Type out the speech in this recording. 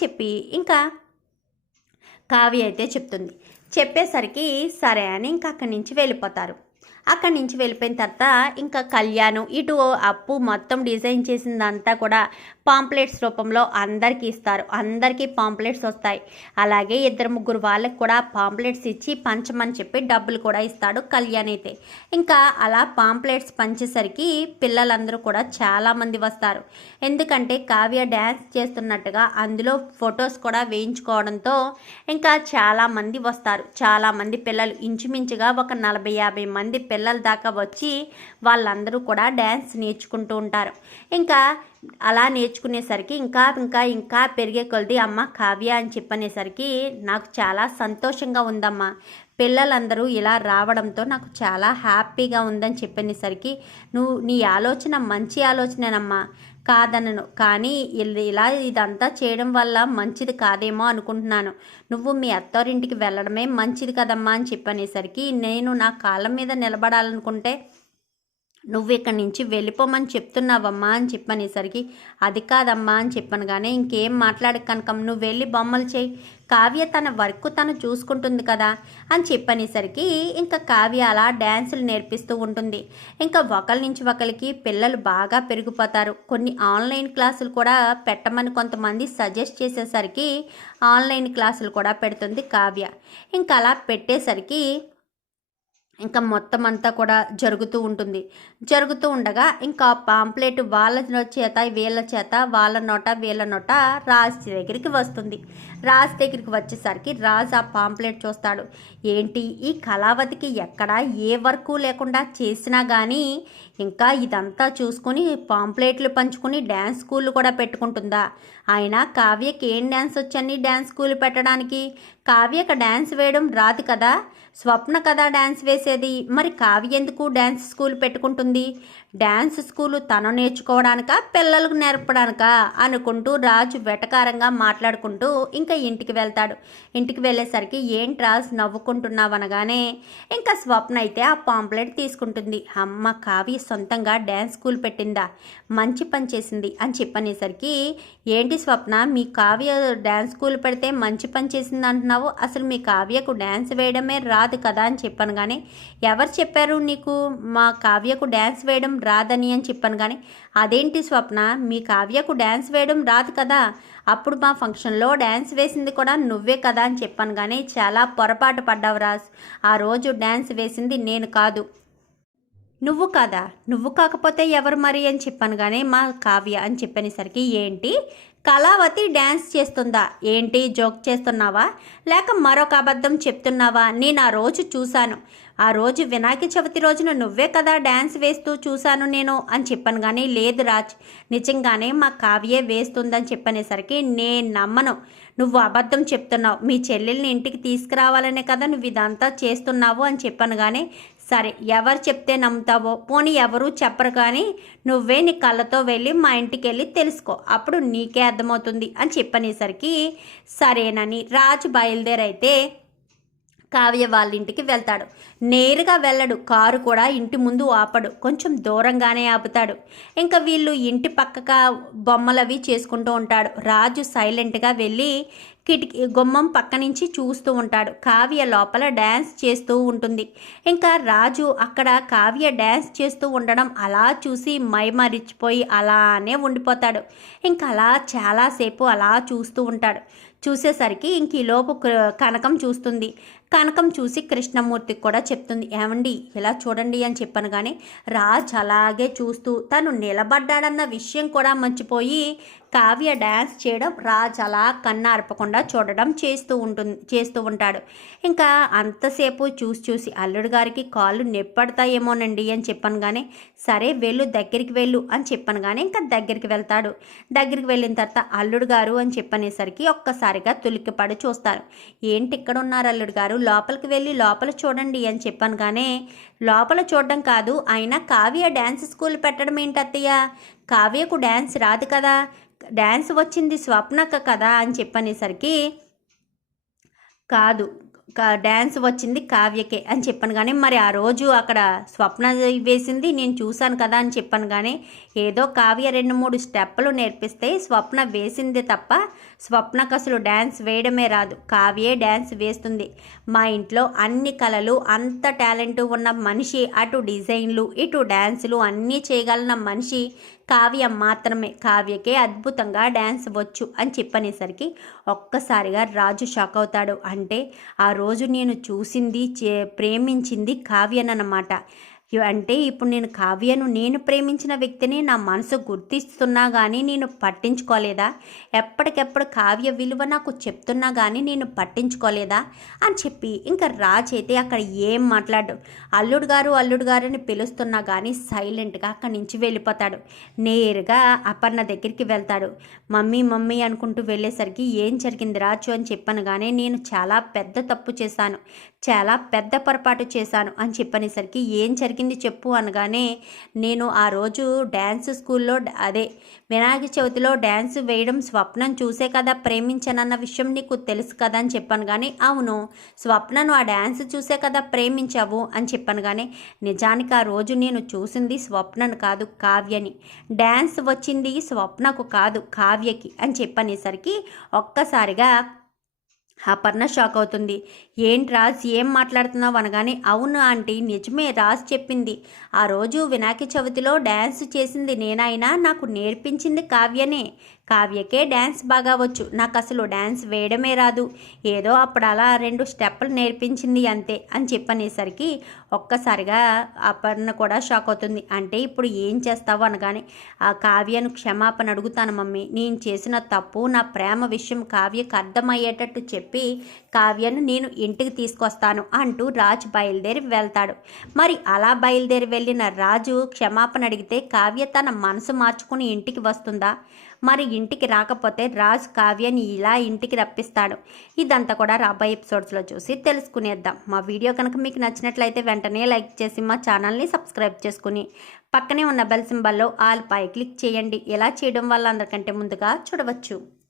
చెప్పి ఇంకా కావ్య అయితే చెప్తుంది. చెప్పేసరికి సరే అని ఇంకా అక్కడి నుంచి వెళ్ళిపోతారు. అక్కడి నుంచి వెళ్ళిపోయిన తర్వాత ఇంకా కళ్యాణం ఇటు అప్పు మొత్తం డిజైన్ చేసిందంతా కూడా పాంప్లెట్స్ రూపంలో అందరికీ ఇస్తారు. అందరికీ పాంప్లెట్స్ వస్తాయి. అలాగే ఇద్దరు ముగ్గురు వాళ్ళకి కూడా పాంప్లెట్స్ ఇచ్చి పంచమని చెప్పి డబ్బులు కూడా ఇస్తాడు కళ్యాణ్ అయితే. ఇంకా అలా పాంప్లెట్స్ పంచేసరికి పిల్లలందరూ కూడా చాలామంది వస్తారు. ఎందుకంటే కావ్య డ్యాన్స్ చేస్తున్నట్టుగా అందులో ఫొటోస్ కూడా వేయించుకోవడంతో ఇంకా చాలామంది వస్తారు. చాలామంది పిల్లలు ఇంచుమించుగా ఒక నలభై యాభై మంది పిల్లల దాకా వచ్చి వాళ్ళందరూ కూడా డ్యాన్స్ నేర్చుకుంటూ ఉంటారు. ఇంకా అలా నేర్చు నేర్చుకునేసరికి ఇంకా ఇంకా ఇంకా పెరిగే కొలది అమ్మ కావ్య అని చెప్పనేసరికి నాకు చాలా సంతోషంగా ఉందమ్మా. పిల్లలందరూ ఇలా రావడంతో నాకు చాలా హ్యాపీగా ఉందని చెప్పనేసరికి నువ్వు నీ ఆలోచన మంచి ఆలోచనేనమ్మా. కాదనను కానీ ఇలా ఇదంతా చేయడం వల్ల మంచిది కాదేమో అనుకుంటున్నాను. నువ్వు మీ అత్తారింటికి వెళ్ళడమే మంచిది కదమ్మా అని చెప్పనేసరికి నేను నా కాళ్ళ మీద నిలబడాలనుకుంటే నువ్వు ఇక్కడి నుంచి వెళ్ళిపోమని చెప్తున్నావమ్మా అని చెప్పనేసరికి అది కాదమ్మా అని చెప్పాను కానీ ఇంకేం మాట్లాడక కనుక నువ్వు వెళ్ళి బొమ్మలు చేయి. కావ్య తన వర్క్ తను చూసుకుంటుంది కదా అని చెప్పనేసరికి ఇంకా కావ్య అలా డ్యాన్సులు నేర్పిస్తూ ఉంటుంది. ఇంకా ఒకరి నుంచి ఒకరికి పిల్లలు బాగా పెరిగిపోతారు. కొన్ని ఆన్లైన్ క్లాసులు కూడా పెట్టమని కొంతమంది సజెస్ట్ చేసేసరికి ఆన్లైన్ క్లాసులు కూడా పెడుతుంది కావ్య. ఇంకా అలా పెట్టేసరికి ఇంకా మొత్తం అంతా కూడా జరుగుతూ ఉంటుంది. జరుగుతూ ఉండగా ఇంకా పాంప్లెట్ వాళ్ళ చేత వీళ్ళ చేత వాళ్ళ నోట వీళ్ళ నోట రాజు దగ్గరికి వస్తుంది. రాజ్ దగ్గరికి వచ్చేసరికి రాజ్ ఆ పాంప్లెట్ చూస్తాడు. ఏంటి? ఈ కళావతికి ఎక్కడ ఏ వర్కు లేకుండా చేసినా కానీ ఇంకా ఇదంతా చూసుకొని పాంప్లెట్లు పంచుకొని డ్యాన్స్ స్కూల్ కూడా పెట్టుకుంటుందా? ఆయన కావ్యకి ఏం డ్యాన్స్ వచ్చని డ్యాన్స్ స్కూల్ పెట్టడానికి? కావ్యక డ్యాన్స్ వేయడం రాదు కదా? స్వప్న కదా డ్యాన్స్ వేసేది. మరి కావ్య ఎందుకు డ్యాన్స్ స్కూల్ పెట్టుకుంటుంది? డ్యాన్స్ స్కూలు తను నేర్చుకోవడానికా పిల్లలకు నేర్పడానికా? అనుకుంటూ రాజు వెటకారంగా మాట్లాడుకుంటూ ఇంకా ఇంకా ఇంటికి వెళ్తాడు. ఇంటికి వెళ్ళేసరికి ఏంటి రాజు నవ్వుకుంటున్నావు అనగానే ఇంకా స్వప్న అయితే ఆ పాంప్లెట్ తీసుకుంటుంది. అమ్మ కావ్య సొంతంగా డ్యాన్స్ స్కూల్ పెట్టిందా? మంచి పని చేసింది అని చెప్పనేసరికి ఏంటి స్వప్న మీ కావ్య డ్యాన్స్ స్కూల్ పెడితే మంచి పని చేసింది అంటున్నావు అసలు మీ కావ్యకు డ్యాన్స్ వేయడమే రాదు కదా అని చెప్పాను కానీ ఎవరు చెప్పారు నీకు మా కావ్యకు డ్యాన్స్ వేయడం రాదని అని చెప్పాను కానీ అదేంటి స్వప్న మీ కావ్యకు డ్యాన్స్ వేయడం రాదు కదా? అప్పుడు మా ఫంక్షన్లో డ్యాన్స్ వేసింది కూడా నువ్వే కదా అని చెప్పాను కానీ చాలా పొరపాటు పడ్డావు రాజు. ఆ రోజు డ్యాన్స్ వేసింది నేను కాదు. నువ్వు కాదా. నువ్వు కాకపోతే ఎవరు మరి అని చెప్పాను కానీ మా కావ్య అని చెప్పనేసరికి ఏంటి? కళావతి డ్యాన్స్ చేస్తుందా? ఏంటి? జోక్ చేస్తున్నావా? లేక మరొక అబద్ధం చెప్తున్నావా? నేను ఆ రోజు చూశాను. ఆ రోజు వినాయక చవితి రోజున నువ్వే కదా డ్యాన్స్ వేస్తూ చూశాను నేను అని చెప్పాను కానీ లేదు రాజ్. నిజంగానే మా కావ్యే వేస్తుందని చెప్పనేసరికి నేను నమ్మను. నువ్వు అబద్ధం చెప్తున్నావు. మీ చెల్లెల్ని ఇంటికి తీసుకురావాలనే కదా నువ్వు ఇదంతా చేస్తున్నావు అని చెప్పాను కానీ సరే ఎవరు చెప్తే నమ్ముతావో? పోనీ ఎవరు చెప్పరు కానీ నువ్వే నీ కళ్ళతో వెళ్ళి మా ఇంటికి వెళ్ళి తెలుసుకో. అప్పుడు నీకే అర్థమవుతుంది అని చెప్పనేసరికి సరేనని రాజు బయలుదేరైతే కావ్య వాళ్ళ ఇంటికి వెళ్తాడు. నేరుగా వెళ్ళడు. కారు కూడా ఇంటి ముందు ఆపడు. కొంచెం దూరంగానే ఆపుతాడు. ఇంకా వీళ్ళు ఇంటి పక్కగా బొమ్మలవి చేసుకుంటూ ఉంటాడు. రాజు సైలెంట్గా వెళ్ళి కిటికీ గుమ్మం పక్క నుంచి చూస్తూ ఉంటాడు. కావ్య లోపల డ్యాన్స్ చేస్తూ ఉంటుంది. ఇంకా రాజు అక్కడ కావ్య డ్యాన్స్ చేస్తూ ఉండడం అలా చూసి మైమరిచిపోయి అలానే ఉండిపోతాడు. ఇంకా అలా చాలాసేపు అలా చూస్తూ ఉంటాడు. చూసేసరికి ఇంక ఈ లోపు కనకం చూస్తుంది. కనకం చూసి కృష్ణమూర్తికి కూడా చెప్తుంది ఏమండి ఇలా చూడండి అని చెప్పాను కానీ రాజ్ అలాగే చూస్తూ తను నిలబడ్డాడన్న విషయం కూడా మర్చిపోయి కావ్య డ్యాన్స్ చేయడం రాజ్ అలా కన్ను అరపకుండా చూడడం చేస్తూ ఉంటుంది చేస్తూ ఉంటాడు. ఇంకా అంతసేపు చూసి చూసి అల్లుడు గారికి కాళ్ళు నిప్పడతాయేమోనండి అని చెప్పాను కానీ సరే వెళ్ళు దగ్గరికి వెళ్ళు అని చెప్పాను కానీ ఇంకా దగ్గరికి వెళ్తాడు. దగ్గరికి వెళ్ళిన తర్వాత అల్లుడు గారు అని చెప్పనేసరికి ఒక్కసారిగా తులిక్కిపడి చూస్తారు. ఏంటి ఇక్కడ ఉన్నారు అల్లుడు గారు? లోపలికి వెళ్ళి లోపల చూడండి అని చెప్పాను. కానీ లోపల చూడడం కాదు అయినా కావ్య డ్యాన్స్ స్కూల్ పెట్టడం ఏంటి అత్తయ్య? కావ్యకు డ్యాన్స్ రాదు కదా. డ్యాన్స్ వచ్చింది స్వప్నక కదా అని చెప్పనేసరికి కాదు. డ్యాన్స్ వచ్చింది కావ్యకే అని చెప్పాను కానీ మరి ఆ రోజు అక్కడ స్వప్న వేసింది నేను చూశాను కదా అని చెప్పాను కానీ ఏదో కావ్య రెండు మూడు స్టెప్పులు నేర్పిస్తే స్వప్న వేసింది తప్ప స్వప్నకు అసలు డ్యాన్స్ వేయడమే రాదు. కావ్యే డ్యాన్స్ వేస్తుంది. మా ఇంట్లో అన్ని కళలు అంత టాలెంట్ ఉన్న మనిషి అటు డిజైన్లు ఇటు డ్యాన్సులు అన్నీ చేయగలిగిన మనిషి కావ్యం మాత్రమే. కావ్యకే అద్భుతంగా డ్యాన్స్ వచ్చు అని చెప్పనేసరికి ఒక్కసారిగా రాజు షాక్ అవుతాడు. అంటే ఆ రోజు నేను చూసింది చే ప్రేమించింది కావ్యనమాట అంటే ఇప్పుడు నేను కావ్యను నేను ప్రేమించిన వ్యక్తిని నా మనసు గుర్తిస్తున్నా కానీ నేను పట్టించుకోలేదా? ఎప్పటికెప్పుడు కావ్య విలువ నాకు చెప్తున్నా కానీ నేను పట్టించుకోలేదా? అని చెప్పి ఇంకా రాజ్ అయితే అక్కడ ఏం మాట్లాడు? అల్లుడు గారు అల్లుడు గారు అని పిలుస్తున్నా కానీ సైలెంట్గా అక్కడి నుంచి వెళ్ళిపోతాడు. నేరుగా అపర్ణ దగ్గరికి వెళ్తాడు. మమ్మీ మమ్మీ అనుకుంటూ వెళ్ళేసరికి ఏం జరిగింది రాజు అని చెప్పాను కానీ నేను చాలా పెద్ద తప్పు చేశాను. చాలా పెద్ద పొరపాటు చేశాను అని చెప్పనేసరికి ఏం జరిగింది చెప్పు అనగానే నేను ఆ రోజు డ్యాన్స్ స్కూల్లో అదే వినాయక చవితిలో డ్యాన్స్ వేయడం స్వప్నం చూసే కదా ప్రేమించానన్న విషయం నీకు తెలుసు కదా అని చెప్పాను కానీ అవును స్వప్నను ఆ డ్యాన్స్ చూసే కదా ప్రేమించావు అని చెప్పాను కానీ నిజానికి ఆ రోజు నేను చూసింది స్వప్నను కాదు కావ్యని. డ్యాన్స్ వచ్చింది స్వప్నకు కాదు కావ్యకి అని చెప్పనేసరికి ఒక్కసారిగా అపర్ణ షాక్ అవుతుంది. ఏంటి రాజ్ ఏం మాట్లాడుతున్నావు? అనగానే అవును ఆంటీ నిజమే రాజ్ చెప్పింది. ఆ రోజు వినాయక చవితిలో డ్యాన్స్ చేసింది నేనైనా నాకు నేర్పించింది కావ్యనే. కావ్యకే డ్యాన్స్ బాగా వచ్చు. నాకు అసలు డ్యాన్స్ వేయడమే రాదు. ఏదో అప్పుడు అలా రెండు స్టెప్పులు నేర్పించింది అంతే అని చెప్పనేసరికి ఒక్కసారిగా అపర్ణ కూడా షాక్ అవుతుంది. అంటే ఇప్పుడు ఏం చేస్తావు అనగానే ఆ కావ్యను క్షమాపణ అడుగుతాను మమ్మీ. నేను చేసిన తప్పు నా ప్రేమ విషయం కావ్యకు అర్థమయ్యేటట్టు చెప్పి కావ్యను నేను ఇంటికి తీసుకొస్తాను అంటూ రాజు బయలుదేరి వెళ్తాడు. మరి అలా బయలుదేరి వెళ్ళిన రాజు క్షమాపణ అడిగితే కావ్య తన మనసు మార్చుకుని ఇంటికి వస్తుందా? మరి ఇంటికి రాకపోతే రాజ్ కావ్యని ఇలా ఇంటికి రప్పిస్తాడు. ఇదంతా కూడా రాబోయే ఎపిసోడ్స్లో చూసి తెలుసుకునేద్దాం. మా వీడియో కనుక మీకు నచ్చినట్లయితే వెంటనే లైక్ చేసి మా ఛానల్ని సబ్స్క్రైబ్ చేసుకుని పక్కనే ఉన్న బెల్ సింబల్లో ఆల్ పై క్లిక్ చేయండి. ఇలా చేయడం వల్ల అందరికంటే ముందుగా చూడవచ్చు.